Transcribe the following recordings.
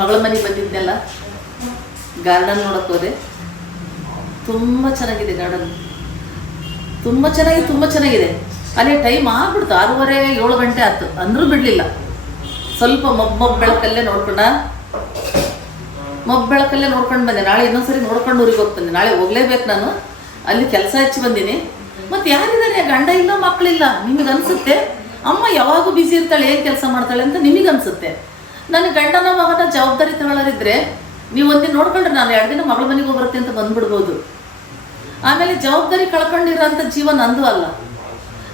ಮಗಳ ಮನೆಗೆ ಬಂದಿದ್ದೆಲ್ಲ ಗಾರ್ಡನ್ ನೋಡಕ್ಕೆ ಹೋದೆ. ತುಂಬ ಚೆನ್ನಾಗಿದೆ ಗಾರ್ಡನ್ ತುಂಬ ಚೆನ್ನಾಗಿ, ತುಂಬ ಚೆನ್ನಾಗಿದೆ. ಅಲ್ಲಿ ಟೈಮ್ ಆಗ್ಬಿಡ್ತು, ಆರೂವರೆ, ಏಳು ಗಂಟೆ ಆಯ್ತು. ಅಂದರೂ ಬಿಡಲಿಲ್ಲ. ಸ್ವಲ್ಪ ಮೊಬ್ ಮೊಬ್ ಬೆಳಕಲ್ಲೇ ನೋಡ್ಕೊಂಡ. ಮೊಬ್ ಬೆಳಕಲ್ಲೇ ನೋಡ್ಕೊಂಡು ಬಂದೆ. ನಾಳೆ ಇನ್ನೊಂದ್ಸರಿ ನೋಡ್ಕೊಂಡು ಊರಿಗೆ ಹೋಗ್ತೇನೆ. ನಾಳೆ ಹೋಗ್ಲೇಬೇಕು ನಾನು. ಅಲ್ಲಿ ಕೆಲಸ ಹಚ್ಚಿ ಬಂದೀನಿ. ಮತ್ತು ಯಾರಿದ್ದಾರೆ? ಗಂಡ ಇಲ್ಲ ಮಕ್ಕಳಿಲ್ಲ ನಿಮಗೆ ಅನ್ಸುತ್ತೆ ಅಮ್ಮ ಯಾವಾಗೂ ಬಿಸಿ ಇರ್ತಾಳೆ, ಏನು ಕೆಲಸ ಮಾಡ್ತಾಳೆ ಅಂತ ನಿಮಗೆ ಅನ್ಸುತ್ತೆ ನನ್ನ ಗಂಡನ ಮಗನ ಜವಾಬ್ದಾರಿ ತಗೊಳ್ಳೋರಿದ್ರೆ ನೀವು ಒಂದಿನ ನೋಡ್ಕೊಂಡ್ರೆ ನಾನು ಎರಡು ದಿನ ಮಗಳ ಮನೆಗೆ ಹೋಗ್ಬರುತ್ತೆ ಅಂತ ಬಂದ್ಬಿಡ್ಬೋದು. ಆಮೇಲೆ ಜವಾಬ್ದಾರಿ ಕಳ್ಕೊಂಡಿರೋಂಥ ಜೀವ ನಂದು ಅಲ್ಲ.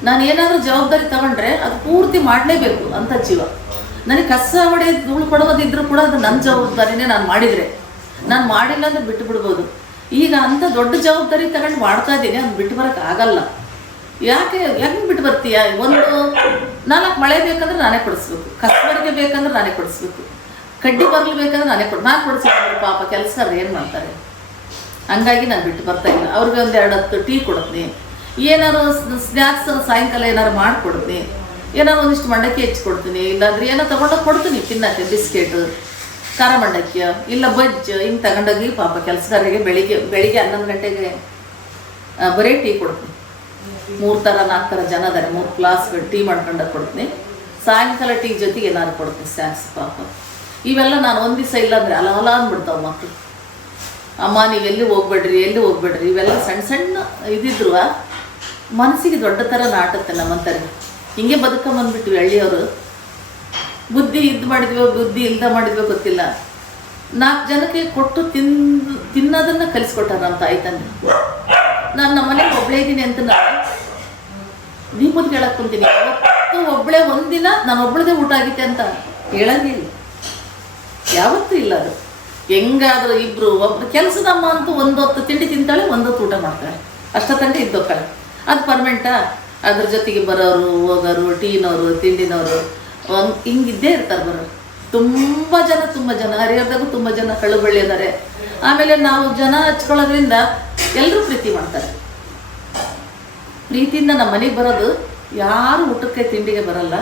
ನಾನು ಏನಾದರೂ ಜವಾಬ್ದಾರಿ ತಗೊಂಡ್ರೆ ಅದು ಪೂರ್ತಿ ಮಾಡಲೇಬೇಕು ಅಂತ ಜೀವ. ನನಗೆ ಕಸ ಹೊಡೆ ಧೂಳು ಕೊಡೋದಿದ್ರು ಕೂಡ ಅದು ನನ್ನ ಜವಾಬ್ದಾರಿನೇ ನಾನು ಮಾಡಿದರೆ. ನಾನು ಮಾಡಿಲ್ಲ ಅಂದ್ರೆ ಬಿಟ್ಟು ಬಿಡ್ಬೋದು ಈಗ ಅಂಥ ದೊಡ್ಡ ಜವಾಬ್ದಾರಿ ತಗೊಂಡು ಮಾಡ್ತಾ ಇದ್ದೀನಿ ಅದು ಬಿಟ್ಟು ಬರೋಕ್ಕೆ ಆಗಲ್ಲ. ಯಾಕೆ ಹೆಂಗೆ ಬಿಟ್ಟು ಬರ್ತೀಯ? ಒಂದು ನಾಲ್ಕು ಮಳೆ ಬೇಕಂದ್ರೆ ನಾನೇ ಕೊಡಿಸ್ಬೇಕು. ಕಸ್ಟಮರ್ಗೆ ಬೇಕಂದ್ರೆ ನಾನೇ ಕೊಡಿಸ್ಬೇಕು. ಕಡ್ಡಿ ಬರ್ಲಿ ಬೇಕಂದ್ರೆ ನಾನೇ ಕೊಡ್, ನಾನು ಕೊಡಿಸ್ಬೇಕು ಪಾಪ ಕೆಲಸ ಏನು ಮಾಡ್ತಾರೆ? ಹಂಗಾಗಿ ನಾನು ಬಿಟ್ಟು ಬರ್ತಾ ಇಲ್ಲ. ಅವ್ರಿಗೆ ಒಂದು ಎರಡು ಹತ್ತು ಟೀ ಕೊಡ್ತೀನಿ ಏನಾರು ಸ್ನ್ಯಾಕ್ಸ್ ಸಾಯಂಕಾಲ ಏನಾರು ಮಾಡಿಕೊಡ್ತೀನಿ ಏನಾರು ಒಂದಿಷ್ಟು ಮಂಡಕ್ಕಿ ಹೆಚ್ಚಿ ಕೊಡ್ತೀನಿ ಇಲ್ಲಾಂದ್ರೆ ಏನೋ ತೊಗೊಂಡೋಗಿ ಕೊಡ್ತೀನಿ ತಿನ್ನಕ್ಕೆ, ಬಿಸ್ಕೆಟ್, ಖಾರ ಮಂಡಕ್ಕಿ, ಇಲ್ಲ ಬಜ್ಜು. ಹಿಂಗೆ ತಗೊಂಡೋಗಿ ಪಾಪ ಕೆಲಸಗಾರರಿಗೆ ಬೆಳಿಗ್ಗೆ ಬೆಳಿಗ್ಗೆ ಹನ್ನೊಂದು ಗಂಟೆಗೆ ಬರೀ ಟೀ ಕೊಡ್ತೀನಿ. ಮೂರು ಥರ ನಾಲ್ಕು ಥರ ಜನ ಅದಾರೆ ಮೂರು ಕ್ಲಾಸ್ ಟೀ ಮಾಡ್ಕೊಂಡು ಕೊಡ್ತೀನಿ. ಸಾಯಂಕಾಲ ಟೀ ಜೊತೆಗೆ ಏನಾದ್ರು ಕೊಡ್ತೀನಿ ಸ್ನ್ಯಾಕ್ಸ್ ಪಾಪ ಇವೆಲ್ಲ ನಾನು ಒಂದು ದಿವಸ ಇಲ್ಲಾಂದರೆ ಅಲ ಅಲ ಅಂದ್ಬಿಡ್ತಾವೆ ಮಕ್ಕಳು ಅಮ್ಮ, ನೀವು ಎಲ್ಲಿ ಹೋಗ್ಬೇಡ್ರಿ ಎಲ್ಲಿ ಹೋಗ್ಬೇಡ್ರಿ? ಇವೆಲ್ಲ ಸಣ್ಣ ಸಣ್ಣ ಇದಿದ್ರು ಮನಸ್ಸಿಗೆ ದೊಡ್ಡ ಥರ ನಾಟುತ್ತೆ ನಮ್ಮಂತರಿಗೆ ಹಿಂಗೆ ಬದುಕೊಂಬಂದ್ಬಿಟ್ವಿ ಹಳ್ಳಿಯವರು. ಬುದ್ಧಿ ಇದು ಮಾಡಿದ್ವೋ, ಬುದ್ಧಿ ಇಲ್ದ ಮಾಡಿದ್ವೋ ಗೊತ್ತಿಲ್ಲ. ನಾಲ್ಕು ಜನಕ್ಕೆ ಕೊಟ್ಟು ತಿನ್ ತಿನ್ನೋದನ್ನ ಕಲಿಸ್ಕೊಟ್ಟಾರ ನಮ್ಮ ತಾಯಿ ತಂದೆ. ನಾನು ನಮ್ಮ ಮನೆಗೆ ಒಬ್ಬಳೇ ಇದ್ದೀನಿ ಅಂತ ನಾನು ನೀವು ಮುಂದೆ ಹೇಳಕ್ ಕುಂತೀನಿ. ಯಾವತ್ತೂ ಒಬ್ಬಳೇ ಒಂದಿನ ನಾನು ಒಬ್ಬಳದೇ ಊಟ ಆಗಿತ್ತೆ ಅಂತ ಹೇಳಂಗಿಲ್ಲ. ಯಾವತ್ತೂ ಇಲ್ಲ ಅದು. ಹೆಂಗಾದ್ರೂ ಇಬ್ರು ಒಬ್ರು ಕೆಲಸದಮ್ಮ ಅಂತೂ ಒಂದೊತ್ತು ತಿಂಡಿ ತಿಂತಾಳೆ ಒಂದೊತ್ತು ಊಟ ಮಾಡ್ತಾಳೆ. ಅಷ್ಟ ತಂಡ ಇದ್ದೋಕ್ಕಳೆ ಅದು ಪರ್ಮೆಂಟಾ? ಅದ್ರ ಜೊತೆಗೆ ಬರೋರು, ಹೋಗೋರು ಟೀನವರು ತಿಂಡಿನವರು ಹಿಂಗಿದ್ದೇ ಇರ್ತಾರೆ ಬರೋರು ತುಂಬ ಜನ ತುಂಬ ಜನ, ಹರಿಹರದಾಗೂ ತುಂಬ ಜನ ಕಳ್ಳು ಬಳ್ಳಿ ಇದ್ದಾರೆ ಆಮೇಲೆ ನಾವು ಜನ ಹಚ್ಕೊಳ್ಳೋದ್ರಿಂದ ಎಲ್ಲರೂ ಪ್ರೀತಿ ಮಾಡ್ತಾರೆ. ಪ್ರೀತಿಯಿಂದ ನಮ್ಮ ಮನೆಗೆ ಬರೋದು ಯಾರು ಊಟಕ್ಕೆ ತಿಂಡಿಗೆ ಬರಲ್ಲ.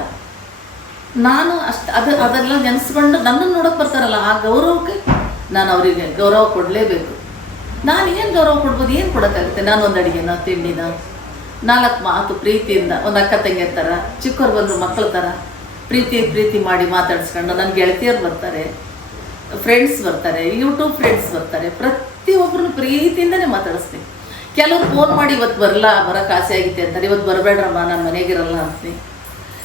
ನಾನು ಅಷ್ಟು ಅದು ಅದೆಲ್ಲ ನೆನೆಸ್ಕೊಂಡು ನನ್ನನ್ನು ನೋಡೋಕೆ ಬರ್ತಾರಲ್ಲ, ಆ ಗೌರವಕ್ಕೆ ನಾನು ಅವರಿಗೆ ಗೌರವ ಕೊಡಲೇಬೇಕು. ನಾನು ಏನು ಗೌರವ ಕೊಡ್ಬೋದು, ಏನು ಕೊಡೋಕ್ಕಾಗುತ್ತೆ? ನಾನು ಒಂದು ಅಡುಗೆನ, ತಿಂಡಿನ, ನಾಲ್ಕು ಮಾತು ಪ್ರೀತಿಯಿಂದ, ಒಂದು ಅಕ್ಕ ತಂಗಿಯ ಥರ ಚಿಕ್ಕವ್ರು ಬಂದರು ಮಕ್ಕಳ ಥರ ಪ್ರೀತಿ ಪ್ರೀತಿ ಮಾಡಿ ಮಾತಾಡಿಸ್ಕೊಂಡು ನನ್ನ ಗೆಳತಿಯರು ಬರ್ತಾರೆ ಫ್ರೆಂಡ್ಸ್ ಬರ್ತಾರೆ ಯೂಟ್ಯೂಬ್ ಫ್ರೆಂಡ್ಸ್ ಬರ್ತಾರೆ ಪ್ರತಿಯೊಬ್ಬರನ್ನು ಪ್ರೀತಿಯಿಂದನೇ ಮಾತಾಡಿಸ್ತೀನಿ. ಕೆಲವ್ರು ಫೋನ್ ಮಾಡಿ ಇವತ್ತು ಬರಲ್ಲ ಬರೋಕ್ಕೆ ಆಸೆ ಆಗಿತ್ತೆ ಅಂತಾರೆ. ಇವತ್ತು ಬರಬೇಡ್ರಮ್ಮ, ನಾನು ಮನೆಗಿರಲ್ಲ ಅಂತೀನಿ.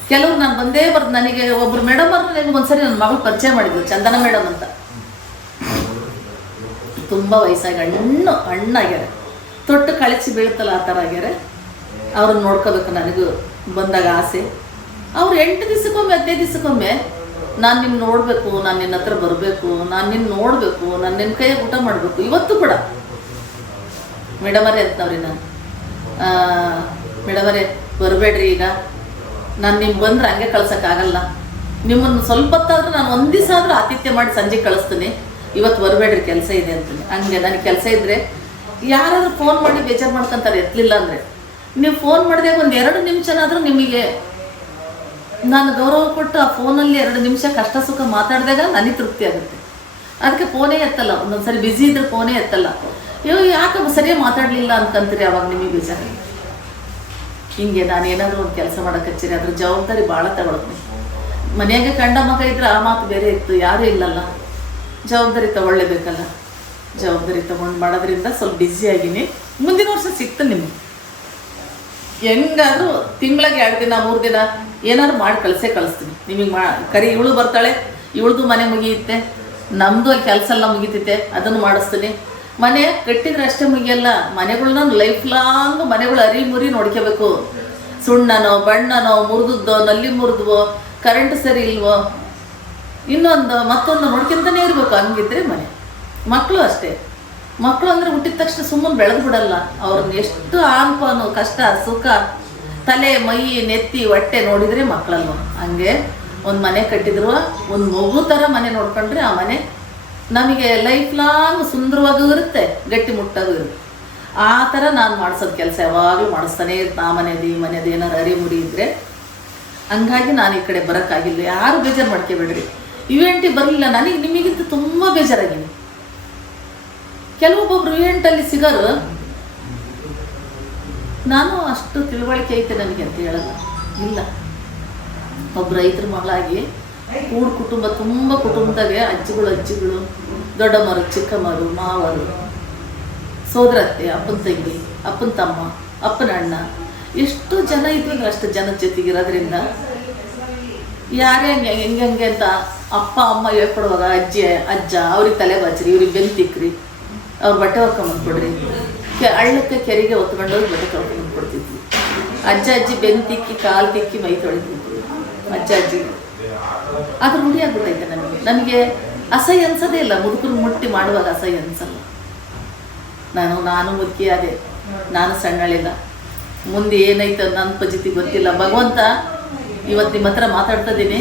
ಕೆಲವ್ರು ನಾನು ಬಂದೇ ಬರ್ದು ನನಗೆ, ಒಬ್ರು ಮೇಡಮ್ ಅವ್ರು ನನಗೆ ಒಂದ್ಸರಿ ನನ್ನ ಮಗಳು ಪರಿಚಯ ಮಾಡಿದ್ರು, ಚಂದನ ಮೇಡಮ್ ಅಂತ. ತುಂಬ ವಯಸ್ಸಾಗಿ, ಹಣ್ಣು, ಹಣ್ಣಾಗ್ಯಾರೆ. ತೊಟ್ಟು ಕಳಿಸಿ ಬೀಳ್ತಲ್ಲ ಆ ಥರ ಆಗ್ಯಾರೆ. ಅವ್ರನ್ನ ನೋಡ್ಕೋಬೇಕು ನನಗೂ ಬಂದಾಗ ಆಸೆ. ಅವ್ರು ಎಂಟು ದಿವಸಕ್ಕೊಮ್ಮೆ, ಹದಿನೈದು ದಿವಸಕ್ಕೊಮ್ಮೆ, ನಾನು ನಿನ್ನ ನೋಡಬೇಕು, ನಾನು ನಿನ್ನ ಹತ್ರ ಬರಬೇಕು, ನಾನು ನಿನ್ನ ನೋಡಬೇಕು, ನಾನು ನಿನ್ನ ಕೈಯಾಗ ಊಟ ಮಾಡಬೇಕು. ಇವತ್ತು ಕೂಡ. ಮೇಡಮರೇ ಅಂತವ್ರಿ ನಾನು. ಮೇಡಮರೇ, ಬರಬೇಡ್ರಿ ಈಗ. ನಾನು ನಿಮ್ಗೆ ಬಂದ್ರೆ ಹಂಗೆ ಕಳ್ಸೋಕ್ಕಾಗಲ್ಲ ನಿಮ್ಮನ್ನು ಸ್ವಲ್ಪ ಹೊತ್ತಾದ್ರೂ ನಾನು ಒಂದು ದಿವಸ ಆದರೂ ಆತಿಥ್ಯ ಮಾಡಿ ಸಂಜೆ ಕಳಿಸ್ತೀನಿ. ಇವತ್ತು ಬರಬೇಡ್ರಿ, ಕೆಲಸ ಇದೆ ಅಂತೀನಿ. ಹಂಗೆ ನನಗೆ ಕೆಲಸ ಇದ್ದರೆ ಯಾರಾದರೂ ಫೋನ್ ಮಾಡಿ ಬೇಜಾರು ಮಾಡ್ಕೊಂತಾರೆ ಎತ್ತಲಿಲ್ಲ ಅಂದರೆ. ನೀವು ಫೋನ್ ಮಾಡಿದಾಗ ಒಂದು ಎರಡು ನಿಮಿಷನಾದರೂ ನಿಮಗೆ ನಾನು ಗೌರವ ಕೊಟ್ಟು ಆ ಫೋನಲ್ಲಿ ಎರಡು ನಿಮಿಷ ಕಷ್ಟ ಸುಖ ಮಾತಾಡಿದಾಗ ನನಗೆ ತೃಪ್ತಿ ಆಗುತ್ತೆ. ಅದಕ್ಕೆ ಫೋನೇ ಎತ್ತಲ್ಲ. ಒಂದೊಂದ್ಸರಿ ಬ್ಯುಸಿ ಇದ್ದರೆ ಫೋನೇ ಎತ್ತಲ್ಲ. ಅಯ್ಯೋ ಯಾಕೆ ಸರಿಯಾಗಿ ಮಾತಾಡಲಿಲ್ಲ ಅಂತಂತೀರಿ ಅವಾಗ ನಿಮಗೆ ಬೇಜಾರು ಹಿಂಗೆ ನಾನು ಏನಾದರೂ ಒಂದು ಕೆಲಸ ಮಾಡೋಕೆ ಹಚ್ಚಿರಿ, ಅದ್ರ ಜವಾಬ್ದಾರಿ ಭಾಳ ತಗೊಳ್ತೀನಿ. ಮನೆಯಾಗೆ ಕಂಡ ಮಗ ಇದ್ರೆ ಆ ಮಾತು ಬೇರೆ ಇತ್ತು, ಯಾರೂ ಇಲ್ಲಲ್ಲ. ಜವಾಬ್ದಾರಿ ತಗೊಳ್ಳೇಬೇಕಲ್ಲ. ಜವಾಬ್ದಾರಿ ತಗೊಂಡು ಮಾಡೋದ್ರಿಂದ ಸ್ವಲ್ಪ ಬ್ಯುಸಿ ಆಗಿನಿ. ಮುಂದಿನ ವರ್ಷ ಸಿಕ್ತು ನಿಮಗೆ. ಹೆಂಗಾದರೂ ತಿಂಗಳಿಗೆ ಎರಡು ದಿನ, ಮೂರು ದಿನ ಏನಾದ್ರು ಮಾಡಿ ಕಳಿಸೇ ಕಳಿಸ್ತೀನಿ. ನಿಮಗೆ ಮಾ, ಕರಿ, ಇವಳು ಬರ್ತಾಳೆ, ಇವಳದು ಮನೆ ಮುಗಿಯುತ್ತೆ ನಮ್ಮದು ಅಲ್ಲಿ ಕೆಲಸ ಎಲ್ಲ ಮುಗಿತೈತೆ ಅದನ್ನು ಮಾಡಿಸ್ತೀನಿ. ಮನೆ ಕಟ್ಟಿದ್ರೆ ಅಷ್ಟೇ ಮುಗಿಯಲ್ಲ. ಮನೆಗಳನ್ನ ಲೈಫ್ ಲಾಂಗ್ ಮನೆಗಳು ಅರಿ ಮುರಿ ನೋಡ್ಕೋಬೇಕು ಸುಣ್ಣನೋ, ಬಣ್ಣನೋ, ಮುರಿದದ್ದೋ, ನಲ್ಲಿ ಮುರಿದ್ವೋ ಕರೆಂಟ್ ಸರಿ ಇಲ್ವೋ, ಇನ್ನೊಂದು, ಮತ್ತೊಂದು ನೋಡ್ಕೊಂತಾನೆ ಇರಬೇಕು. ಹಂಗಿದ್ರೆ ಮನೆ. ಮಕ್ಕಳು ಅಷ್ಟೇ. ಮಕ್ಕಳು ಅಂದರೆ ಹುಟ್ಟಿದ ತಕ್ಷಣ ಸುಮ್ಮನೆ ಬೆಳೆದು ಬಿಡಲ್ಲ. ಅವ್ರನ್ನ ಎಷ್ಟು ಆನ್ಪಾನು ಕಷ್ಟ, ಸುಖ, ತಲೆ, ಮೈ, ನೆತ್ತಿ, ಹೊಟ್ಟೆ ನೋಡಿದರೆ ಮಕ್ಕಳಲ್ವ ಹಂಗೆ ಒಂದು ಮನೆ ಕಟ್ಟಿದ್ರು, ಒಂದು ಮಗು ಥರ ಮನೆ ನೋಡ್ಕೊಂಡ್ರೆ ಆ ಮನೆ ನಮಗೆ ಲೈಫ್ ಲಾಂಗ್ ಸುಂದರವಾಗೂ ಇರುತ್ತೆ, ಗಟ್ಟಿ ಮುಟ್ಟಾಗೂ ಇರುತ್ತೆ. ಆ ಥರ ನಾನು ಮಾಡಿಸೋದು ಕೆಲಸ ಯಾವಾಗಲೂ ಮಾಡಿಸ್ತಾನೆ ನಾ ಮನೆಯದು ಈ ಮನೆಯದು ಏನಾರು ಅರಿಮುರಿ ಇದ್ದರೆ ಹಂಗಾಗಿ ನಾನು ಈ ಕಡೆ ಬರೋಕ್ಕಾಗಿಲ್ಲ. ಯಾರು ಬೇಜಾರು ಮಾಡ್ಕೋಬೇಡ್ರಿ. ಇವೆಂಟಿಗೆ ಬರಲಿಲ್ಲ ನನಗೆ ನಿಮಗಿಂತ ತುಂಬ ಬೇಜಾರಾಗಿದೆ ಕೆಲವೊಬ್ಬೊಬ್ರು ಇವೆಂಟಲ್ಲಿ ಸಿಗೋರು. ನಾನು ಅಷ್ಟು ತಿಳುವಳಿಕೆ ಐತೆ ನನಗೆ ಅಂತ ಹೇಳಲ್ಲ. ಇಲ್ಲ. ಒಬ್ಬ ರೈತರ ಮಗಳಾಗಿ ಕೂಡು ಕುಟುಂಬ, ತುಂಬ ಕುಟುಂಬದಾಗೆ ಅಜ್ಜಿಗಳು ಅಜ್ಜಿಗಳು, ದೊಡ್ಡಮ್ಮರು, ಚಿಕ್ಕಮ್ಮರು, ಮಾವರು, ಸೋದರತ್ತೆ, ಅಪ್ಪನ ತಂಗಿ, ಅಪ್ಪನ ತಮ್ಮ, ಅಪ್ಪನ ಅಣ್ಣ. ಎಷ್ಟು ಜನ ಇದ್ವಿ ಅಷ್ಟು ಅಷ್ಟು ಜೊತೆಗೆ ಇರೋದ್ರಿಂದ ಯಾರೇ ಹಂಗೆ ಹೆಂಗೆ ಹಂಗೆ ಅಂತ ಅಪ್ಪ, ಅಮ್ಮ ಹೇಳ್ಕೊಡುವಾಗ ಅಜ್ಜಿ, ಅಜ್ಜ, ಅವ್ರಿಗೆ ತಲೆ ಬಾಚ್ರಿ, ಇವ್ರಿಗೆ ಬೆಲ್ ತಿಕ್ಕ್ರಿ ಅವ್ರ ಬಟ್ಟೆ ಹೊಕ್ಕೊಂಬಂದು ಕೊಡ್ರಿ. ಕೆ ಹಳ್ಳಕ್ಕೆ ಕೆರೆಗೆ ಹೊತ್ಕೊಂಡು ಹೋಗಿ ಬಟ್ಟೆ ತೊಳ್ಕೊಂಬಂದು ಕೊಡ್ತಿದ್ವಿ. ಅಜ್ಜ, ಅಜ್ಜಿ ಬೆನ್ ತಿಕ್ಕಿ, ಕಾಲು ತಿಕ್ಕಿ ಮೈ ತೊಳಿತಿದ್ವಿ ಅಜ್ಜ, ಅಜ್ಜಿ. ಅದು ರೂಢಿ ಆಗ್ಬಿಟ್ಟೈತೆ ನನಗೆ ನನಗೆ ಅಸಹ್ಯ ಅನ್ಸೋದೇ ಇಲ್ಲ. ಮುದುಕರು ಮುಟ್ಟಿ ಮಾಡುವಾಗ ಅಸಹ್ಯ ಅನ್ಸಲ್ಲ. ನಾನು ನಾನು ಮುದುಕಿ ಅದೇ. ನಾನು ಸಣ್ಣಳಿಲ್ಲ. ಮುಂದೆ ಏನೈತೆ ನನ್ನ ಪಜಿತಿ ಗೊತ್ತಿಲ್ಲ. ಭಗವಂತ ಇವತ್ತು ನಿಮ್ಮ ಹತ್ರ ಮಾತಾಡ್ತಾ ಇದ್ದೀನಿ.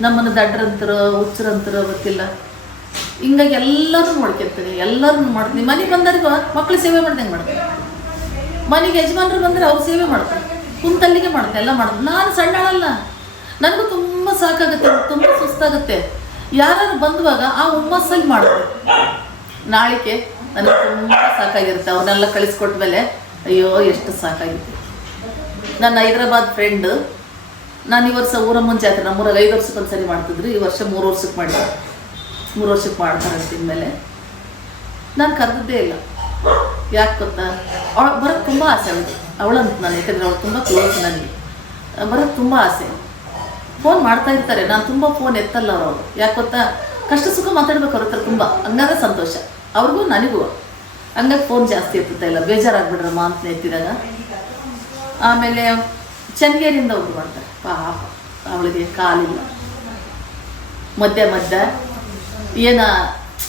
ನಮ್ಮನ್ನು ದಡ್ಡರಂತರ ಹುಚ್ಚರಂತರ ಗೊತ್ತಿಲ್ಲ. ಹಿಂಗಾಗಿ ಎಲ್ಲರೂ ನೋಡ್ಕೊತೀನಿ. ಎಲ್ಲರೂ ಮಾಡ್ತೀನಿ. ಮನೆಗೆ ಬಂದರಿಗೂ ಮಕ್ಳು ಸೇವೆ ಮಾಡ್ದಂಗೆ ಮಾಡ್ತೀನಿ. ಮನೆಗೆ ಯಜಮಾನ್ರು ಬಂದರೆ ಅವ್ರು ಸೇವೆ ಮಾಡ್ತಾರೆ. ಕುಂತಲ್ಲಿಗೆ ಮಾಡ್ತಾರೆ. ಎಲ್ಲ ಮಾಡ್ತಾರೆ. ನಾನು ಸಣ್ಣಳಲ್ಲ. ನನಗೂ ತುಂಬ ಸಾಕಾಗುತ್ತೆ, ತುಂಬ ಸುಸ್ತಾಗುತ್ತೆ. ಯಾರು ಬಂದುವಾಗ ಆ ಹುಮ್ಮಸ್ಸಲ್ಲಿ ಮಾಡೋದು. ನಾಳಿಕೆ ನನಗೆ ತುಂಬ ಸಾಕಾಗಿರುತ್ತೆ, ಅವ್ರನ್ನೆಲ್ಲ ಕಳಿಸ್ಕೊಟ್ಮೇಲೆ ಅಯ್ಯೋ, ಎಷ್ಟು ಸಾಕಾಗಿತ್ತು ನನ್ನ ಹೈದ್ರಾಬಾದ್ ಫ್ರೆಂಡ್ ನಾನು ಈ ವರ್ಷ ಊರಮ್ಮನ ಜಾತ್ರೆ ನಮ್ಮೂರಾಗ ಐದು ವರ್ಷಕ್ಕೆ ಒಂದ್ಸರಿ ಮಾಡ್ತಿದ್ರು, ಈ ವರ್ಷ ಮೂರು ವರ್ಷಕ್ಕೆ ಮಾಡಿದ್ರು. ಮೂರು ವರ್ಷಕ್ಕೆ ಮಾಡ್ತಾರೆ ಅಂತಿದ್ಮೇಲೆ ನಾನು ಕರೆದಿದ್ದೇ ಇಲ್ಲ. ಯಾಕೆ ಗೊತ್ತಾ? ಅವಳು ಬರೋಕ್ಕೆ ತುಂಬ ಆಸೆ ಅವಳು ಅವಳಂತ ನಾನು ಯಾಕಂದರೆ ಅವಳು ತುಂಬ ಕ್ಲೋಸ್ ನನಗೆ. ಬರೋಕ್ಕೆ ತುಂಬ ಆಸೆ. ಫೋನ್ ಮಾಡ್ತಾ ಇರ್ತಾರೆ. ನಾನು ತುಂಬ ಫೋನ್ ಎತ್ತಲ್ಲ ಅವರು. ಯಾಕೆ ಗೊತ್ತಾ? ಕಷ್ಟ ಸುಖ ಮಾತಾಡ್ಬೇಕು ಅವ್ರ ಹತ್ರ ತುಂಬ. ಹಂಗಾದ್ರೆ ಸಂತೋಷ. ಅವ್ರಿಗೂ ನನಗೂ. ಹಂಗಾಗಿ ಫೋನ್ ಜಾಸ್ತಿ ಎತ್ತುತ್ತಾ ಇಲ್ಲ. ಬೇಜಾರಾಗ್ಬಿಡ್ರಮ್ಮ ಅಂತ ಎತ್ತಿದಾಗ. ಆಮೇಲೆ ಚನ್ನಗೇರಿಯಿಂದ ಒಬ್ರು ಮಾಡ್ತಾರೆ ಪಾಪ. ಅವಳಿಗೆ ಕಾಲಿಲ್ಲ. ಮಧ್ಯ ಮಧ್ಯ ಏನ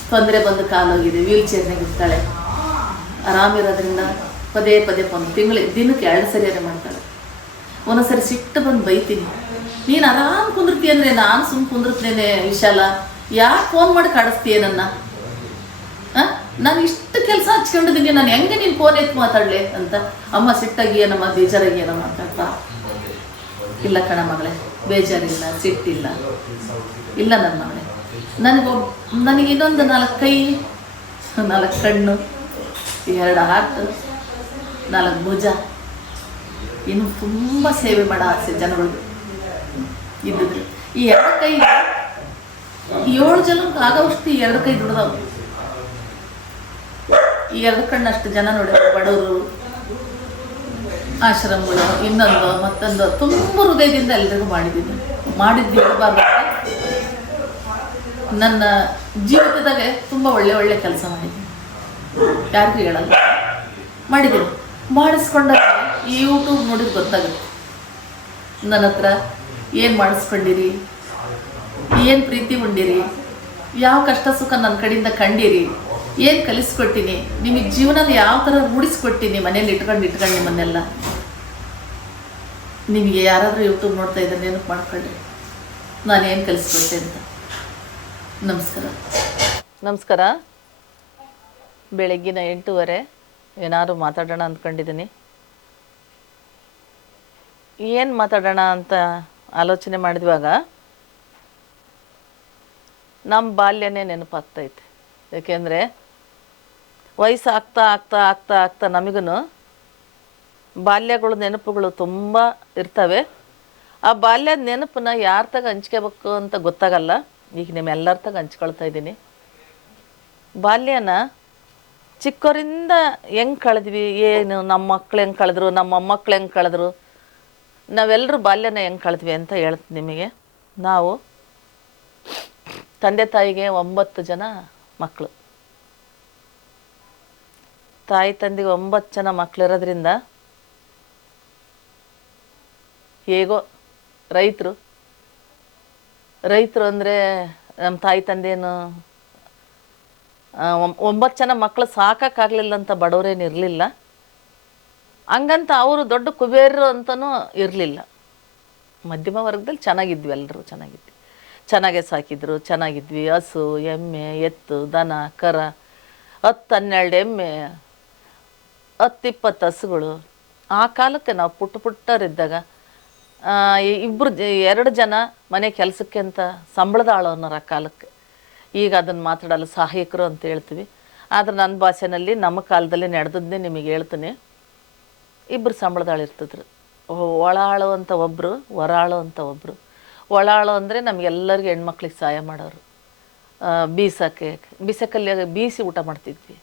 ತೊಂದರೆ ಬಂದು ಕಾಲೋಗಿದೆ. ವೀಲ್ ಚೇರ್ನಾಗ ಇರ್ತಾಳೆ. ಆರಾಮಿರೋದ್ರಿಂದ ಪದೇ ಪದೇ ಒಂದು ತಿಂಗಳಿಗೆ ದಿನಕ್ಕೆ ಎರಡು ಸರಿಯಾರೆ ಮಾಡ್ತಾಳೆ. ಒಂದೊಂದ್ಸರಿ ಸಿಟ್ಟು ಬಂದು ಬೈತೀನಿ. ನೀನು ಆರಾಮ್ ಕುಂದಿರ್ತೀಯ ಅಂದ್ರೆ ನಾನು ಸುಮ್ ಕುಂದಿರ್ತೇನೆ ವಿಶಾಲ. ಯಾಕೆ ಫೋನ್ ಮಾಡಿ ಕಾಡಿಸ್ತೀಯ ನನ್ನ? ನಾನು ಇಷ್ಟು ಕೆಲಸ ಹಚ್ಕೊಂಡಿದ್ದೀನಿ ನಾನು ಹೆಂಗೆ ನೀನು ಫೋನ್ ಎತ್ತು ಮಾತಾಡಲಿ ಅಂತ. ಅಮ್ಮ ಸಿಟ್ಟಾಗಿ ಏನಮ್ಮ ಬೇಜಾರಾಗಿ ಏನಮ್ಮ ಅಂತ ಇಲ್ಲ ಕಣ ಮಗಳೇ, ಬೇಜಾರಿಲ್ಲ, ಸಿಟ್ಟಿಲ್ಲ. ಇಲ್ಲ ನನ್ನ ಮಗಳೇ. ನನಗೊಬ್, ನನಗೆ ಇನ್ನೊಂದು ನಾಲ್ಕು ಕೈ, ನಾಲ್ಕು ಕಣ್ಣು, ಎರಡು ಹಾರ್ಟ್ ನಾಲ್ಕು ಭುಜ. ಇನ್ನು ತುಂಬ ಸೇವೆ ಮಾಡೋ ಆಸೆ ಜನಗಳಿಗೆ. ಇದ್ದಿದ್ರೆ ಈ ಎರಡು ಕೈ ಏಳು ಜನಕ್ಕೆ ಆಗೋಷ್ಟು ಎರಡು ಕೈ ದುಡ್ದವು ಈ ಎರಡು ಕಣ್ಣಷ್ಟು ಜನ ನೋಡಿ ಬಡವರು ಆಶ್ರಮಗಳು ಇನ್ನೊಂದು, ಮತ್ತೊಂದು, ತುಂಬ ಹೃದಯದಿಂದ ಎಲ್ರಿಗೂ ಮಾಡಿದ್ದೀನಿ. ಮಾಡಿದ್ದು ನನ್ನ ಜೀವಿತದಾಗೆ ತುಂಬ ಒಳ್ಳೆ ಒಳ್ಳೆ ಕೆಲಸ ಮಾಡಿದ್ದೀನಿ. ಯಾರಿಗೂ ಹೇಳಲ್ಲ. ಮಾಡಿದ್ದೀನಿ. ಮಾಡಿಸ್ಕೊಂಡಾಗ ಈ ಯೂಟ್ಯೂಬ್ ನೋಡಿದ್ ಗೊತ್ತಾಗುತ್ತೆ. ನನ್ನ ಹತ್ರ ಏನು ಮಾಡಿಸ್ಕೊಂಡಿರಿ? ಏನು ಪ್ರೀತಿ ಉಂಡಿರಿ ಯಾವ ಕಷ್ಟ ಸುಖ ನನ್ನ ಕಡೆಯಿಂದ ಕಂಡಿರಿ? ಏನು ಕಲಿಸ್ಕೊಟ್ಟಿನಿ? ನಿಮಗೆ ಜೀವನದ ಯಾವ ಥರ ರೂಢಿಸ್ಕೊಟ್ಟಿನಿ ಮನೇಲಿ ಇಟ್ಕೊಂಡು ಇಟ್ಕೊಂಡು ನಿಮ್ಮನ್ನೆಲ್ಲ? ನಿಮಗೆ ಯಾರಾದರೂ ಯೂಟ್ಯೂಬ್ ನೋಡ್ತಾ ಇದ್ದಾರೆ ನೆನಪು ಮಾಡ್ಕೊಳ್ಳಿ ನಾನೇನು ಕಲಿಸ್ಕೊಟ್ಟೆ ಅಂತ. ನಮಸ್ಕಾರ. ನಮಸ್ಕಾರ. ಬೆಳಗ್ಗಿನ ಎಂಟೂವರೆ. ಏನಾದ್ರು ಮಾತಾಡೋಣ ಅಂದ್ಕೊಂಡಿದ್ದೀನಿ ಏನು ಮಾತಾಡೋಣ ಅಂತ ಆಲೋಚನೆ ಮಾಡಿದ್ವಾಗ ನಮ್ಮ ಬಾಲ್ಯನೇ ನೆನಪಾಗ್ತೈತೆ. ಏಕೆಂದರೆ ವಯಸ್ಸು ಆಗ್ತಾ ಆಗ್ತಾ ಆಗ್ತಾ ಆಗ್ತಾ ನಮಗೂ ಬಾಲ್ಯಗಳು, ನೆನಪುಗಳು ತುಂಬ ಇರ್ತವೆ. ಆ ಬಾಲ್ಯದ ನೆನಪನ್ನ ಯಾರ ತಗ ಹಂಚ್ಕೋಬೇಕು ಅಂತ ಗೊತ್ತಾಗಲ್ಲ. ಈಗ ನಿಮ್ಮೆಲ್ಲರ ತಗ ಹಂಚ್ಕೊಳ್ತಾ ಇದ್ದೀನಿ. ಬಾಲ್ಯನ ಚಿಕ್ಕವರಿಂದ ಹೆಂಗೆ ಕಳೆದ್ವಿ? ಏನು ನಮ್ಮ ಮಕ್ಳು ಹೆಂಗೆ ಕಳೆದ್ರು? ನಮ್ಮ ಮೊಮ್ಮಕ್ಳು ಹೆಂಗೆ ಕಳೆದ್ರು? ನಾವೆಲ್ಲರೂ ಬಾಲ್ಯನ ಹೆಂಗೆ ಕಳೆದ್ವಿ ಅಂತ ಹೇಳ್ತೀನಿ ನಿಮಗೆ. ನಾವು ತಂದೆ ತಾಯಿಗೆ ಒಂಬತ್ತು ಜನ ಮಕ್ಕಳು ತಾಯಿ ತಂದೆಗೆ ಒಂಬತ್ತು ಜನ ಮಕ್ಕಳಿರೋದ್ರಿಂದ ಹೇಗೋ ರೈತರು ರೈತರು ಅಂದರೆ ನಮ್ಮ ತಾಯಿ ತಂದೆಯನ್ನು ಒಂಬತ್ತು ಜನ ಮಕ್ಕಳು ಸಾಕಾಗಲಿಲ್ಲ ಅಂತ ಬಡವರೇನು ಇರಲಿಲ್ಲ. ಹಂಗಂತ ಅವರು ದೊಡ್ಡ ಕುಬೇರರು ಅಂತನೂ ಇರಲಿಲ್ಲ. ಮಧ್ಯಮ ವರ್ಗದಲ್ಲಿ ಚೆನ್ನಾಗಿದ್ವಿ ಎಲ್ಲರೂ ಚೆನ್ನಾಗಿದ್ವಿ. ಚೆನ್ನಾಗೇ ಸಾಕಿದ್ರು, ಚೆನ್ನಾಗಿದ್ವಿ. ಹಸು, ಎಮ್ಮೆ, ಎತ್ತು, ದನ, ಕರ ಹತ್ತು ಹನ್ನೆರಡು ಎಮ್ಮೆ, ಹತ್ತಿಪ್ಪತ್ತು ಹಸುಗಳು. ಆ ಕಾಲಕ್ಕೆ ನಾವು ಪುಟ್ಟ ಪುಟ್ಟರಿದ್ದಾಗ ಜ- ಎರಡು ಜನ ಮನೆ ಕೆಲಸಕ್ಕೆ ಅಂತ ಸಂಬಳದ ಆಳು ಅನ್ನೋರು ಆ ಕಾಲಕ್ಕೆ. ಈಗ ಅದನ್ನು ಮಾತಾಡಲು ಸಹಾಯಕರು ಅಂತ ಹೇಳ್ತೀವಿ. ಆದರೆ ನನ್ನ ಭಾಷೆನಲ್ಲಿ ನಮ್ಮ ಕಾಲದಲ್ಲಿ ನಡೆದದ್ದೇ ನಿಮಗೆ ಹೇಳ್ತೀನಿ. ಇಬ್ಬರು ಸಂಬಳದಾಳು ಇರ್ತಿದ್ರು ಒಳಾಳು ಅಂತ ಒಬ್ಬರು ಹೊರಾಳು ಅಂತ ಒಬ್ಬರು ಒಳಾಳು ಅಂದರೆ ನಮಗೆಲ್ಲರಿಗೂ ಹೆಣ್ಮಕ್ಳಿಗೆ ಸಹಾಯ ಮಾಡೋರು. ಬೀಸೋಕೆ ಬೀಸಕ್ಕೆ ಬೀಸಕಲ್ಲಿ ಬೀಸಿ ಊಟ ಮಾಡ್ತಿದ್ವಿ.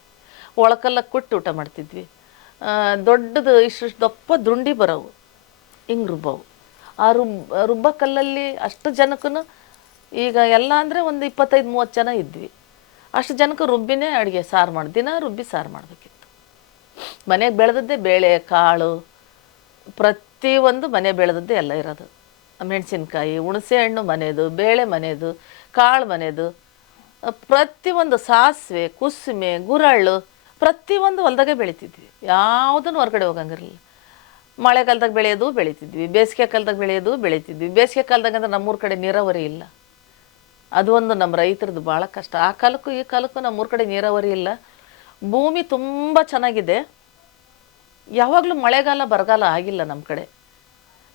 ಒಳಕಲ್ಲ ಕೊಟ್ಟು ಊಟ ಮಾಡ್ತಿದ್ವಿ. ದೊಡ್ಡದು ಇಷ್ಟು ದಪ್ಪ ದುಂಡಿ ಬರೋವು. ಹಿಂಗೆ ರುಬ್ಬವು. ಆ ರುಬ್, ರುಬ್ಬ ಕಲ್ಲಲ್ಲಿ ಅಷ್ಟು ಜನಕ್ಕೂ ಈಗ ಎಲ್ಲ ಅಂದರೆ ಒಂದು ಇಪ್ಪತ್ತೈದು ಮೂವತ್ತು ಜನ ಇದ್ವಿ. ಅಷ್ಟು ಜನಕ್ಕೆ ರುಬ್ಬಿನೇ ಅಡುಗೆ ಸಾರು ಮಾಡಿ, ದಿನ ರುಬ್ಬಿ ಸಾರು ಮಾಡಬೇಕಿತ್ತು. ಮನೆಗೆ ಬೆಳೆದದ್ದೇ ಬೇಳೆ, ಕಾಳು ಪ್ರತಿಯೊಂದು ಮನೆ ಬೆಳೆದದ್ದೇ ಎಲ್ಲ ಇರೋದು. ಮೆಣಸಿನ್ಕಾಯಿ ಹುಣಸೆ ಹಣ್ಣು ಮನೆಯದು ಬೇಳೆ ಮನೆಯದು ಕಾಳು ಮನೆಯದು ಪ್ರತಿಯೊಂದು ಸಾಸಿವೆ, ಕುಸುಮೆ, ಗುರಳ್ಳು ಪ್ರತಿಯೊಂದು ಹೊಲ್ದಾಗೆ ಬೆಳಿತಿದ್ವಿ. ಯಾವುದನ್ನು ಹೊರಗಡೆ ಹೋಗಂಗಿರಲಿಲ್ಲ. ಮಳೆಗಾಲದಾಗ ಬೆಳೆಯೋದು ಬೆಳಿತಿದ್ವಿ. ಬೇಸಿಗೆ ಕಾಲದಾಗ ಬೆಳೆಯೋದು ಬೆಳಿತಿದ್ವಿ. ಬೇಸಿಗೆ ಕಾಲದಾಗ ಅಂದ್ರೆ ನಮ್ಮೂರ ಕಡೆ ನೀರಾವರಿ ಇಲ್ಲ. ಅದು ಒಂದು ನಮ್ಮ ರೈತರದ್ದು ಭಾಳ ಕಷ್ಟ. ಆ ಕಾಲಕ್ಕೂ ಈ ಕಾಲಕ್ಕೂ ನಮ್ಮೂರ ಕಡೆ ನೀರಾವರಿ ಇಲ್ಲ. ಭೂಮಿ ತುಂಬ ಚೆನ್ನಾಗಿದೆ. ಯಾವಾಗಲೂ ಮಳೆಗಾಲ, ಬರಗಾಲ ಆಗಿಲ್ಲ ನಮ್ಮ ಕಡೆ.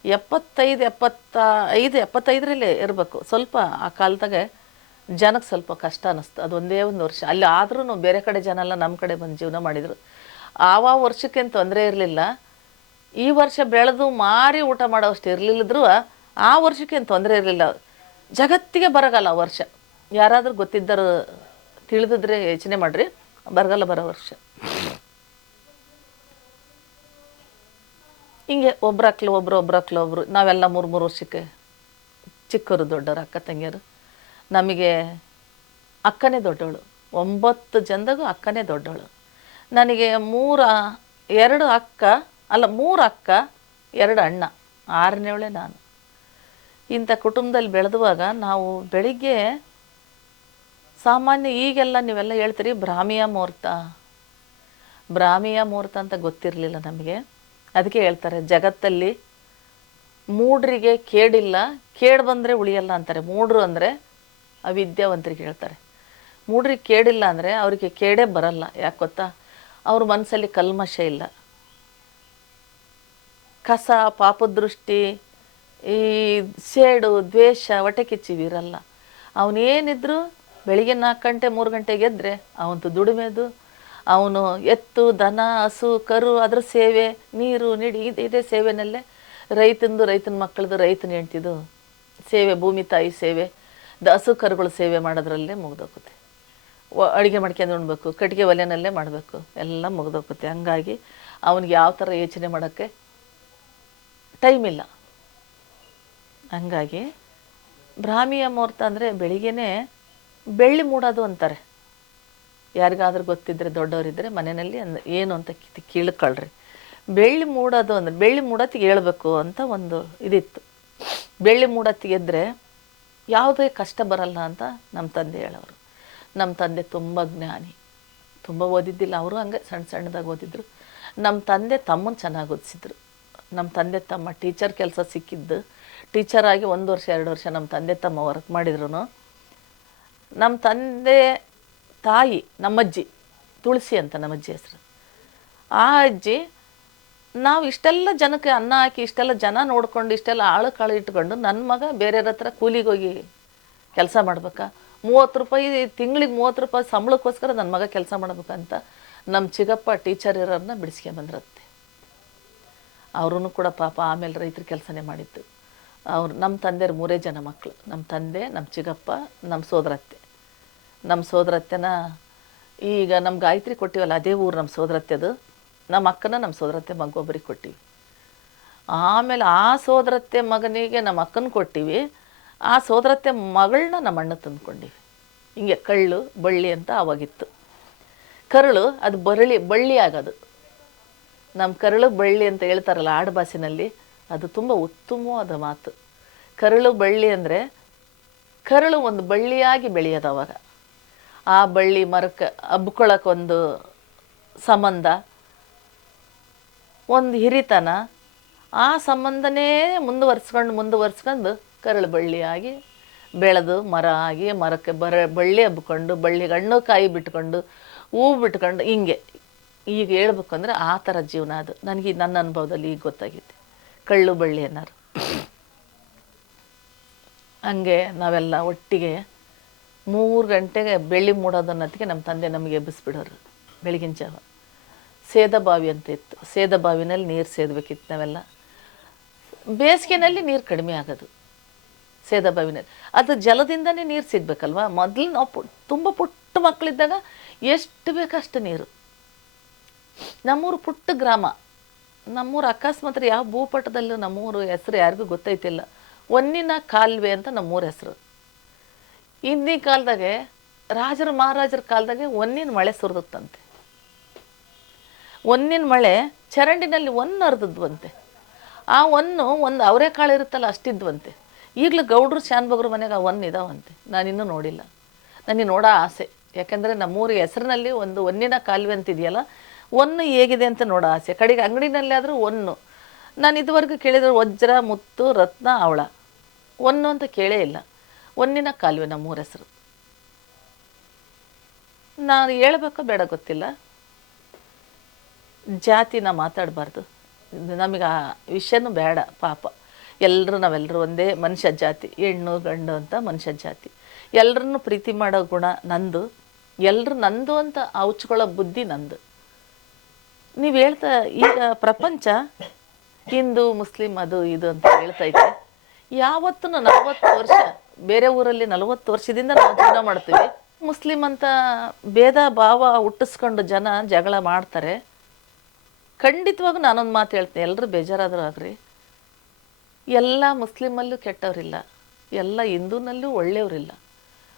ಎಪ್ಪತ್ತೈದು, ಎಪ್ಪತ್ತ, ಐದು, ಎಪ್ಪತ್ತೈದರಲ್ಲೇ ಇರಬೇಕು. ಸ್ವಲ್ಪ ಆ ಕಾಲದಾಗೆ ಜನಕ್ಕೆ ಸ್ವಲ್ಪ ಕಷ್ಟ ಅನ್ನಿಸ್ತು. ಅದೊಂದೇ ಒಂದು ವರ್ಷ. ಅಲ್ಲಿ ಆದ್ರೂ ಬೇರೆ ಕಡೆ ಜನ ಎಲ್ಲ ನಮ್ಮ ಕಡೆ ಬಂದು ಜೀವನ ಮಾಡಿದರು. ಆವ ವರ್ಷಕ್ಕೇನು ತೊಂದರೆ ಇರಲಿಲ್ಲ. ಈ ವರ್ಷ ಬೆಳೆದು ಮಾರಿ ಊಟ ಮಾಡೋವಷ್ಟು ಇರಲಿಲ್ಲದ್ರೂ ಆ ವರ್ಷಕ್ಕೇನು ತೊಂದರೆ ಇರಲಿಲ್ಲ. ಜಗತ್ತಿಗೆ ಬರಗಾಲ ಆ ವರ್ಷ. ಯಾರಾದರೂ ಗೊತ್ತಿದ್ದರು ತಿಳಿದಿದ್ರೆ ಯೋಚನೆ ಮಾಡಿರಿ. ಬರಗಾಲ ಬರೋ ವರ್ಷ. ಹಿಂಗೆ ಒಬ್ರು ಹಾಕ್ಲು ಒಬ್ರು ಒಬ್ರು ಹಾಕ್ಲು ಒಬ್ರು, ನಾವೆಲ್ಲ ಮೂರು ಮೂರು ವರ್ಷಕ್ಕೆ ಚಿಕ್ಕವರು ದೊಡ್ಡವರು, ಅಕ್ಕ ತಂಗಿಯರು. ನಮಗೆ ಅಕ್ಕನೇ ದೊಡ್ಡವಳು. ಒಂಬತ್ತು ಜನದಾಗೂ ಅಕ್ಕನೇ ದೊಡ್ಡವಳು. ನನಗೆ ಮೂರ, ಎರಡು ಅಕ್ಕ, ಅಲ್ಲ ಮೂರು ಅಕ್ಕ, ಎರಡು ಅಣ್ಣ, ಆರನೇವಳೆ ನಾನು. ಇಂಥ ಕುಟುಂಬದಲ್ಲಿ ಬೆಳೆದುವಾಗ ನಾವು ಬೆಳಿಗ್ಗೆ ಸಾಮಾನ್ಯ ಈಗೆಲ್ಲ ನೀವೆಲ್ಲ ಹೇಳ್ತೀರಿ ಬ್ರಾಹ್ಮಿಯ ಮುಹೂರ್ತ ಬ್ರಾಹ್ಮಿಯ ಮುಹೂರ್ತ ಅಂತ ಗೊತ್ತಿರಲಿಲ್ಲ ನಮಗೆ. ಅದಕ್ಕೆ ಹೇಳ್ತಾರೆ, ಜಗತ್ತಲ್ಲಿ ಮೂಡ್ರಿಗೆ ಕೇಡಿಲ್ಲ, ಕೇಡು ಬಂದರೆ ಉಳಿಯಲ್ಲ ಅಂತಾರೆ. ಮೂಡ್ರು ಅಂದರೆ ಅವಿದ್ಯಾವಂತರಿಗೆ ಹೇಳ್ತಾರೆ. ಮೂಡ್ರಿಗೆ ಕೇಡಿಲ್ಲ ಅಂದರೆ ಅವರಿಗೆ ಕೇಡೇ ಬರಲ್ಲ. ಯಾಕೆ ಗೊತ್ತಾ? ಅವ್ರ ಮನಸ್ಸಲ್ಲಿ ಕಲ್ಮಶ ಇಲ್ಲ. ಕಸ, ಪಾಪದೃಷ್ಟಿ, ಈ ಸೇಡು, ದ್ವೇಷ ಹೊಟ್ಟೆ ಕಿಚ್ಚಿವಿ ಇರಲ್ಲ ಅವನೇನಿದ್ರು ಬೆಳಿಗ್ಗೆ ನಾಲ್ಕು ಗಂಟೆ, ಮೂರು ಗಂಟೆಗೆ ಎದ್ದರೆ ಅವಂತು ದುಡಿಮೆದು. ಅವನು ಎತ್ತು, ದನ, ಹಸು, ಕರು, ಅದ್ರ ಸೇವೆ, ನೀರು, ನೀಡಿ, ಇದು ಇದೇ ಸೇವೆನಲ್ಲೇ. ರೈತಂದು ರೈತನ ಮಕ್ಕಳದು ರೈತನ ಹೆಂಡ್ತಿದು ಸೇವೆ, ಭೂಮಿ ತಾಯಿ ಸೇವೆ, ದ ಹಸು, ಕರುಗಳ ಸೇವೆ ಮಾಡೋದ್ರಲ್ಲೇ ಮುಗ್ದೋಗುತ್ತೆ. ಅಡುಗೆ ಮಾಡ್ಕೊಂಡು ಉಣ್ಬೇಕು, ಕಟ್ಟಿಗೆ ಒಲೆನಲ್ಲೇ ಮಾಡಬೇಕು, ಎಲ್ಲ ಮುಗ್ದೋಗುತ್ತೆ. ಹಂಗಾಗಿ ಅವನಿಗೆ ಯಾವ ಥರ ಯೋಚನೆ ಮಾಡೋಕ್ಕೆ ಟೈಮ್ ಇಲ್ಲ ಹಂಗಾಗಿ ಬ್ರಾಹ್ಮಿಯ ಮುಹೂರ್ತ ಅಂದರೆ ಬೆಳಿಗ್ಗೆನೇ ಬೆಳ್ಳಿ ಮೂಡೋದು ಅಂತಾರೆ. ಯಾರಿಗಾದ್ರೂ ಗೊತ್ತಿದ್ದರೆ ದೊಡ್ಡವರಿದ್ದರೆ ಮನೆಯಲ್ಲಿ ಏನು ಅಂತ ಕೇಳ್ಕೊಳ್ರಿ. ಬೆಳ್ಳಿ ಮೂಡೋದು ಅಂದರೆ ಬೆಳ್ಳಿ ಮೂಡತ್ತಿಗೆ ಹೇಳ್ಬೇಕು ಅಂತ ಒಂದು ಇದಿತ್ತು. ಬೆಳ್ಳಿ ಮೂಡತ್ತಿಗೆ ಎದ್ದರೆ ಯಾವುದೇ ಕಷ್ಟ ಬರಲ್ಲ ಅಂತ ನಮ್ಮ ತಂದೆ ಹೇಳೋರು. ನಮ್ಮ ತಂದೆ ತುಂಬ ಜ್ಞಾನಿ. ತುಂಬ ಓದಿದ್ದಿಲ್ಲ ಅವರು ಹಂಗೆ ಸಣ್ಣ ಸಣ್ಣದಾಗಿ ಓದಿದ್ರು. ನಮ್ಮ ತಂದೆ ತಮ್ಮನ ಚೆನ್ನಾಗಿ ಓದಿಸಿದ್ರು. ನಮ್ಮ ತಂದೆ ತಮ್ಮ ಟೀಚರ್ ಕೆಲಸ ಸಿಕ್ಕಿದ್ದು. ಟೀಚರ್ ಆಗಿ ಒಂದು ವರ್ಷ, ಎರಡು ವರ್ಷ ನಮ್ಮ ತಂದೆ ತಮ್ಮ ವರ್ಕ್ ಮಾಡಿದ್ರು ನಮ್ಮ ತಂದೆ ತಾಯಿ, ನಮ್ಮಜ್ಜಿ, ತುಳಸಿ ಅಂತ ನಮ್ಮಜ್ಜಿ ಹೆಸರು. ಆ ಅಜ್ಜಿ ನಾವು ಇಷ್ಟೆಲ್ಲ ಜನಕ್ಕೆ ಅನ್ನ ಹಾಕಿ, ಇಷ್ಟೆಲ್ಲ ಜನ ನೋಡ್ಕೊಂಡು, ಇಷ್ಟೆಲ್ಲ ಆಳು ಕಾಳು ಇಟ್ಕೊಂಡು ನನ್ನ ಮಗ ಬೇರೆಯವ್ರ ಹತ್ರ ಕೂಲಿಗೆ ಹೋಗಿ ಕೆಲಸ ಮಾಡ್ಬೇಕಾ. ಮೂವತ್ತು ರೂಪಾಯಿ, ತಿಂಗಳಿಗೆ ಮೂವತ್ತು ರೂಪಾಯಿ ಸಂಬಳಕ್ಕೋಸ್ಕರ ನನ್ನ ಮಗ ಕೆಲಸ ಮಾಡ್ಬೇಕಂತ ನಮ್ಮ ಚಿಗಪ್ಪ ಟೀಚರ್ ಇರೋರನ್ನ ಬಿಡಿಸ್ಕೊಂಬಂದ್ರತ್ತೆ ಅವ್ರೂ ಕೂಡ ಪಾಪ ಆಮೇಲೆ ರೈತರ ಕೆಲಸನೇ ಮಾಡಿದ್ದು. ಅವ್ರು ನಮ್ಮ ತಂದೆಯವ್ರು ಮೂರೇ ಜನ ಮಕ್ಕಳು ನಮ್ಮ ತಂದೆ ನಮ್ಮ ಚಿಗಪ್ಪ ನಮ್ಮ ಸೋದರತ್ತೆ. ನಮ್ಮ ಸೋದರತ್ತೆನ ಈಗ ನಮ್ಮ ಗಾಯತ್ರಿ ಕೊಟ್ಟಿವಲ್ಲ, ಅದೇ ಊರು ನಮ್ಮ ಸೋದರತ್ತೆದು. ನಮ್ಮ ಅಕ್ಕನ ನಮ್ಮ ಸೋದರತ್ತೆ ಮಗೊಬ್ಬರಿಗೆ ಕೊಟ್ಟಿವಿ. ಆಮೇಲೆ ಆ ಸೋದರತ್ತೆ ಮಗನಿಗೆ ನಮ್ಮ ಅಕ್ಕನ ಕೊಟ್ಟಿವಿ. ಆ ಸೋದರತ್ತೆ ಮಗಳನ್ನ ನಮ್ಮ ಅಣ್ಣ ತಂದ್ಕೊಂಡಿವಿ. ಹಿಂಗೆ ಕಳ್ಳು, ಬಳ್ಳಿ ಅಂತ ಆವಾಗಿತ್ತು ಕರಳು, ಅದು ಬರಳಿ, ಬಳ್ಳಿ ಆಗೋದು. ನಮ್ಮ ಕರಳು, ಬಳ್ಳಿ ಅಂತ ಹೇಳ್ತಾರಲ್ಲ ಆಡುಭಾಸಿನಲ್ಲಿ ಅದು ತುಂಬ ಉತ್ತಮವಾದ ಮಾತು. ಕರಳು, ಬಳ್ಳಿ ಅಂದರೆ ಕರಳು ಒಂದು ಬಳ್ಳಿಯಾಗಿ ಬೆಳೆಯೋದು ಅವಾಗ ಆ ಬಳ್ಳಿ ಮರಕ್ಕೆ ಹಬ್ಕೊಳಕ್ಕೊಂದು ಸಂಬಂಧ, ಒಂದು ಹಿರಿತನ, ಆ ಸಂಬಂಧನೇ ಮುಂದುವರ್ಸ್ಕೊಂಡು ಮುಂದುವರ್ಸ್ಕೊಂಡು ಕರಳು ಬಳ್ಳಿಯಾಗಿ ಬೆಳೆದು ಮರ ಆಗಿ, ಮರಕ್ಕೆ ಬರ, ಬಳ್ಳಿ ಹಬ್ಕೊಂಡು, ಬಳ್ಳಿ ಹಣ್ಣು ಕಾಯಿ ಬಿಟ್ಕೊಂಡು, ಹೂ ಬಿಟ್ಕೊಂಡು, ಹಿಂಗೆ. ಈಗ ಹೇಳ್ಬೇಕಂದ್ರೆ ಆ ಥರ ಜೀವನ ಅದು. ನನಗೆ ನನ್ನ ಅನುಭವದಲ್ಲಿ ಈಗ ಗೊತ್ತಾಗಿದೆ ಕಳ್ಳು ಬಳ್ಳಿ ಅನ್ನೋರು. ಹಂಗೆ ನಾವೆಲ್ಲ ಒಟ್ಟಿಗೆ ಮೂರು ಗಂಟೆಗೆ ಬೆಳ್ಳಿ ಮೂಡೋದನ್ನೊತ್ತಿಗೆ ನಮ್ಮ ತಂದೆ ನಮಗೆ ಎಬ್ಬಿಸ್ಬಿಡೋರು ಬೆಳಗಿನ ಜಾವ. ಸೇದ ಬಾವಿ ಅಂತ ಇತ್ತು. ಸೇದ ಬಾವಿನಲ್ಲಿ ನೀರು ಸೇದಬೇಕಿತ್ತು ನಾವೆಲ್ಲ. ಬೇಸಿಗೆನಲ್ಲಿ ನೀರು ಕಡಿಮೆ ಆಗೋದು. ಸೇದ ಬಾವಿನಲ್ಲಿ. ಅದು ಜಲದಿಂದನೇ ನೀರು ಸಿಗ್ಬೇಕಲ್ವ? ಮೊದಲು ನಾವು ಪು, ತುಂಬ ಪುಟ್ಟ ಮಕ್ಕಳಿದ್ದಾಗ ಎಷ್ಟು ಬೇಕಷ್ಟು ನೀರು. ನಮ್ಮೂರು ಪುಟ್ಟ ಗ್ರಾಮ. ನಮ್ಮೂರು ಅಕಸ್ಮಾತ್ ಯಾವ ಭೂಪಟದಲ್ಲೂ ನಮ್ಮೂರು ಹೆಸರು ಯಾರಿಗೂ ಗೊತ್ತೈತಿಲ್ಲ. ಒನ್ನಿನ ಕಾಲುವೆ ಅಂತ ನಮ್ಮೂರ ಹೆಸರು. ಹಿಂದಿನ ಕಾಲದಾಗೆ, ರಾಜರ ಮಹಾರಾಜರ ಕಾಲದಾಗೆ ಒಂದಿನ ಮಳೆ ಸುರಿದತ್ತಂತೆ. ಒಂದಿನ ಮಳೆ ಚರಂಡಿನಲ್ಲಿ ಒಂದು ಹರಿದದ್ವಂತೆ. ಆ ಒಂದು ಒಂದು ಅವರೆಕಾಳು ಇರುತ್ತಲ್ಲ ಅಷ್ಟಿದ್ವಂತೆ. ಈಗಲೂ ಗೌಡ್ರು ಶಾನ್ಬಗ್ರ ಮನೆಗೆ ಆ ಒಂದು ಇದಾವಂತೆ. ನಾನಿನ್ನೂ ನೋಡಿಲ್ಲ. ನನಗೆ ನೋಡೋ ಆಸೆ. ಯಾಕೆಂದರೆ ನಮ್ಮೂರ ಹೆಸರಿನಲ್ಲಿ ಒಂದು ಒನ್ನಿನ ಕಾಲುವೆ ಅಂತಿದೆಯಲ್ಲ, ಒಂದು ಹೇಗಿದೆ ಅಂತ ನೋಡೋ ಆಸೆ. ಕಡೆಗೆ ಅಂಗಡಿನಲ್ಲಿ ಆದರೂ ಒಂದು. ನಾನು ಇದುವರೆಗೂ ಕೇಳಿದ್ರೆ ವಜ್ರ, ಮುತ್ತು, ರತ್ನ, ಅವಳ. ಒಂದು ಅಂತ ಕೇಳೇ ಇಲ್ಲ. ಒನ್ನಿನ ಕಾಲುವೆ ನಮ್ಮೂರ ಹೆಸರು. ನಾನು ಹೇಳ್ಬೇಕೋ ಬೇಡ ಗೊತ್ತಿಲ್ಲ. ಜಾತಿನ ಮಾತಾಡಬಾರ್ದು. ನಮಗೆ ಆ ವಿಷಯನೂ ಬೇಡ, ಪಾಪ. ಎಲ್ಲರೂ ನಾವೆಲ್ಲರೂ ಒಂದೇ ಮನುಷ್ಯ ಜಾತಿ, ಹೆಣ್ಣು, ಗಂಡು ಅಂತ ಮನುಷ್ಯ ಜಾತಿ. ಎಲ್ಲರನ್ನು ಪ್ರೀತಿ ಮಾಡೋ ಗುಣ ನಂದು ಎಲ್ಲರೂ ನಂದು ಅಂತ ಅವುಚ್ಕೊಳ್ಳೋ ಬುದ್ಧಿ ನಂದು. ನೀವು ಹೇಳ್ತಾ, ಈಗ ಪ್ರಪಂಚ, ಹಿಂದೂ, ಮುಸ್ಲಿಂ, ಅದು, ಇದು ಅಂತ ಹೇಳ್ತಾ ಇದ್ದೆ ಯಾವತ್ತೂ ನಲವತ್ತು ವರ್ಷ ಬೇರೆ ಊರಲ್ಲಿ ನಲವತ್ತು ವರ್ಷದಿಂದ ನಾವು ಜೀವನ ಮಾಡ್ತೀವಿ. ಮುಸ್ಲಿಂ ಅಂತ ಭೇದ ಭಾವ ಹುಟ್ಟಿಸ್ಕೊಂಡು ಜನ ಜಗಳ ಮಾಡ್ತಾರೆ. ಖಂಡಿತವಾಗೂ ನಾನೊಂದು ಮಾತು ಹೇಳ್ತೀನಿ. ಎಲ್ಲರೂ ಬೇಜಾರಾದರೂ ಆಗ್ರಿ. ಎಲ್ಲ ಮುಸ್ಲಿಮಲ್ಲೂ ಕೆಟ್ಟವರಿಲ್ಲ. ಎಲ್ಲ ಹಿಂದೂನಲ್ಲೂ ಒಳ್ಳೆಯವರಿಲ್ಲ.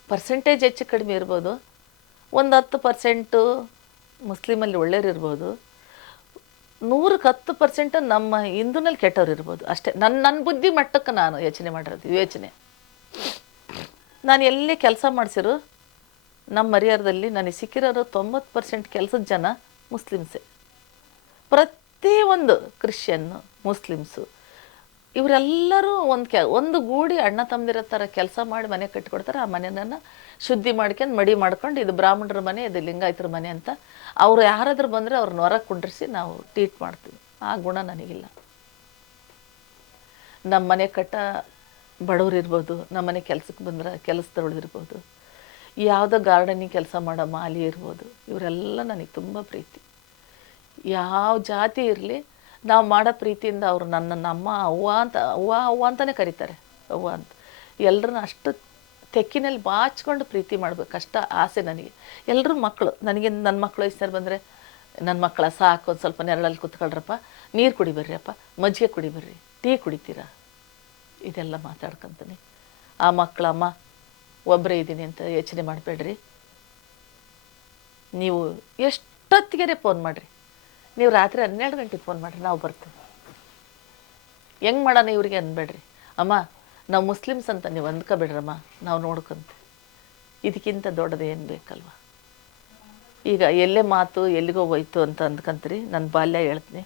ಪರ್ಸೆಂಟೇಜ್ ಹೆಚ್ಚು ಕಡಿಮೆ ಇರ್ಬೋದು. ಒಂದು ಹತ್ತು ಪರ್ಸೆಂಟು ಮುಸ್ಲಿಮಲ್ಲಿ ಒಳ್ಳೆಯವ್ರು ಇರ್ಬೋದು. ನೂರಕ್ಕೆ ಹತ್ತು ಪರ್ಸೆಂಟ್ ನಮ್ಮ ಹಿಂದೂನಲ್ಲಿ ಕೆಟ್ಟವ್ರು ಇರ್ಬೋದು. ಅಷ್ಟೇ. ನನ್ನ ನನ್ನ ಬುದ್ಧಿ ಮಟ್ಟಕ್ಕೆ ನಾನು ಯೋಚನೆ ಮಾಡಿರೋದು, ಯೋಚನೆ. ನಾನು ಎಲ್ಲಿ ಕೆಲಸ ಮಾಡಿಸಿರು, ನಮ್ಮ ಮರಿಯಾರದಲ್ಲಿ ನನಗೆ ಸಿಕ್ಕಿರೋರು ತೊಂಬತ್ತು ಪರ್ಸೆಂಟ್ ಕೆಲಸದ ಜನ ಮುಸ್ಲಿಮ್ಸೇ. ಪ್ರತಿಯೊಂದು ಕ್ರಿಶ್ಚಿಯನ್ನು, ಮುಸ್ಲಿಮ್ಸು, ಇವರೆಲ್ಲರೂ ಒಂದು ಕೆ, ಒಂದು ಗೂಡಿ ಅಣ್ಣ ತಮ್ಮದಿರೋ ಥರ ಕೆಲಸ ಮಾಡಿ ಮನೆ ಕಟ್ಟಿಕೊಡ್ತಾರೆ. ಆ ಮನೆಯನ್ನು ಶುದ್ಧಿ ಮಾಡ್ಕೊಂಡು ಮಡಿ ಮಾಡ್ಕೊಂಡು ಇದು ಬ್ರಾಹ್ಮಣರ ಮನೆ, ಇದು ಲಿಂಗಾಯತರ ಮನೆ ಅಂತ ಅವರು ಯಾರಾದರೂ ಬಂದರೆ ಅವ್ರನ್ನ ಹೊರಗೆ ಕುಂಡ್ರಿಸಿ ನಾವು ಟ್ರೀಟ್ ಮಾಡ್ತೀವಿ. ಆ ಗುಣ ನನಗಿಲ್ಲ. ನಮ್ಮ ಮನೆ ಕಟ್ಟ ಬಡವ್ರು ಇರ್ಬೋದು ನಮ್ಮ ಮನೆ ಕೆಲ್ಸಕ್ಕೆ ಬಂದ್ರೆ ಕೆಲಸದವಳು ಇರ್ಬೋದು, ಯಾವುದೋ ಗಾರ್ಡನಿಗೆ ಕೆಲಸ ಮಾಡೋ ಮಾಲಿ ಇರ್ಬೋದು, ಇವರೆಲ್ಲ ನನಗೆ ತುಂಬ ಪ್ರೀತಿ. ಯಾವ ಜಾತಿ ಇರಲಿ, ನಾವು ಮಾಡೋ ಪ್ರೀತಿಯಿಂದ ಅವರು ನನ್ನ ಅಮ್ಮ, ಅವ್ವ ಅಂತ, ಅವ್ವ ಅವ್ವ ಅಂತಲೇ ಕರೀತಾರೆ, ಅವ್ವ ಅಂತ. ಎಲ್ಲರನ್ನ ಅಷ್ಟು ತೆಕ್ಕಿನಲ್ಲಿ ಬಾಚ್ಕೊಂಡು ಪ್ರೀತಿ ಮಾಡಬೇಕು, ಅಷ್ಟ ಆಸೆ ನನಗೆ. ಎಲ್ಲರೂ ಮಕ್ಕಳು ನನಗೆ ನನ್ನ ಮಕ್ಕಳು ಇಷ್ಟ ಬಂದರೆ ನನ್ನ ಮಕ್ಕಳ ಸಾಕು, ಒಂದು ಸ್ವಲ್ಪ ನೆರಳಲ್ಲಿ ಕೂತ್ಕೊಳ್ರಪ್ಪ, ನೀರು ಕುಡಿ ಅಪ್ಪ, ಮಜ್ಜಿಗೆ ಕುಡಿಬರ್ರಿ ಟೀ ಕುಡಿತೀರಾ? ಇದೆಲ್ಲ ಮಾತಾಡ್ಕೊತಾನೆ. ಆ ಮಕ್ಕಳ ಅಮ್ಮ ಒಬ್ಬರೇ ಇದ್ದೀನಿ ಅಂತ ಯೋಚನೆ ಮಾಡಬೇಡ್ರಿ. ನೀವು ಎಷ್ಟೊತ್ತಿಗೆ ಫೋನ್ ಮಾಡಿರಿ. ನೀವು ರಾತ್ರಿ ಹನ್ನೆರಡು ಗಂಟೆಗೆ ಫೋನ್ ಮಾಡಿರಿ, ನಾವು ಬರ್ತೀವಿ. ಹೆಂಗೆ ಮಾಡೋಣ ಇವ್ರಿಗೆ? ಅನ್ಬೇಡ್ರಿ ಅಮ್ಮ, ನಾವು ಮುಸ್ಲಿಮ್ಸ್ ಅಂತ ನೀವು ಅಂದ್ಕೋಬೇಡ್ರಮ್ಮ, ನಾವು ನೋಡ್ಕೊಂತ ಇದಕ್ಕಿಂತ ದೊಡ್ಡದು ಏನು ಬೇಕಲ್ವ? ಈಗ ಎಲ್ಲೇ ಮಾತು ಎಲ್ಲಿಗೋ ಹೋಯ್ತು ಅಂತ ಅಂದ್ಕಂತೀರಿ ನನ್ನ ಬಾಲ್ಯ ಹೇಳ್ತೀನಿ.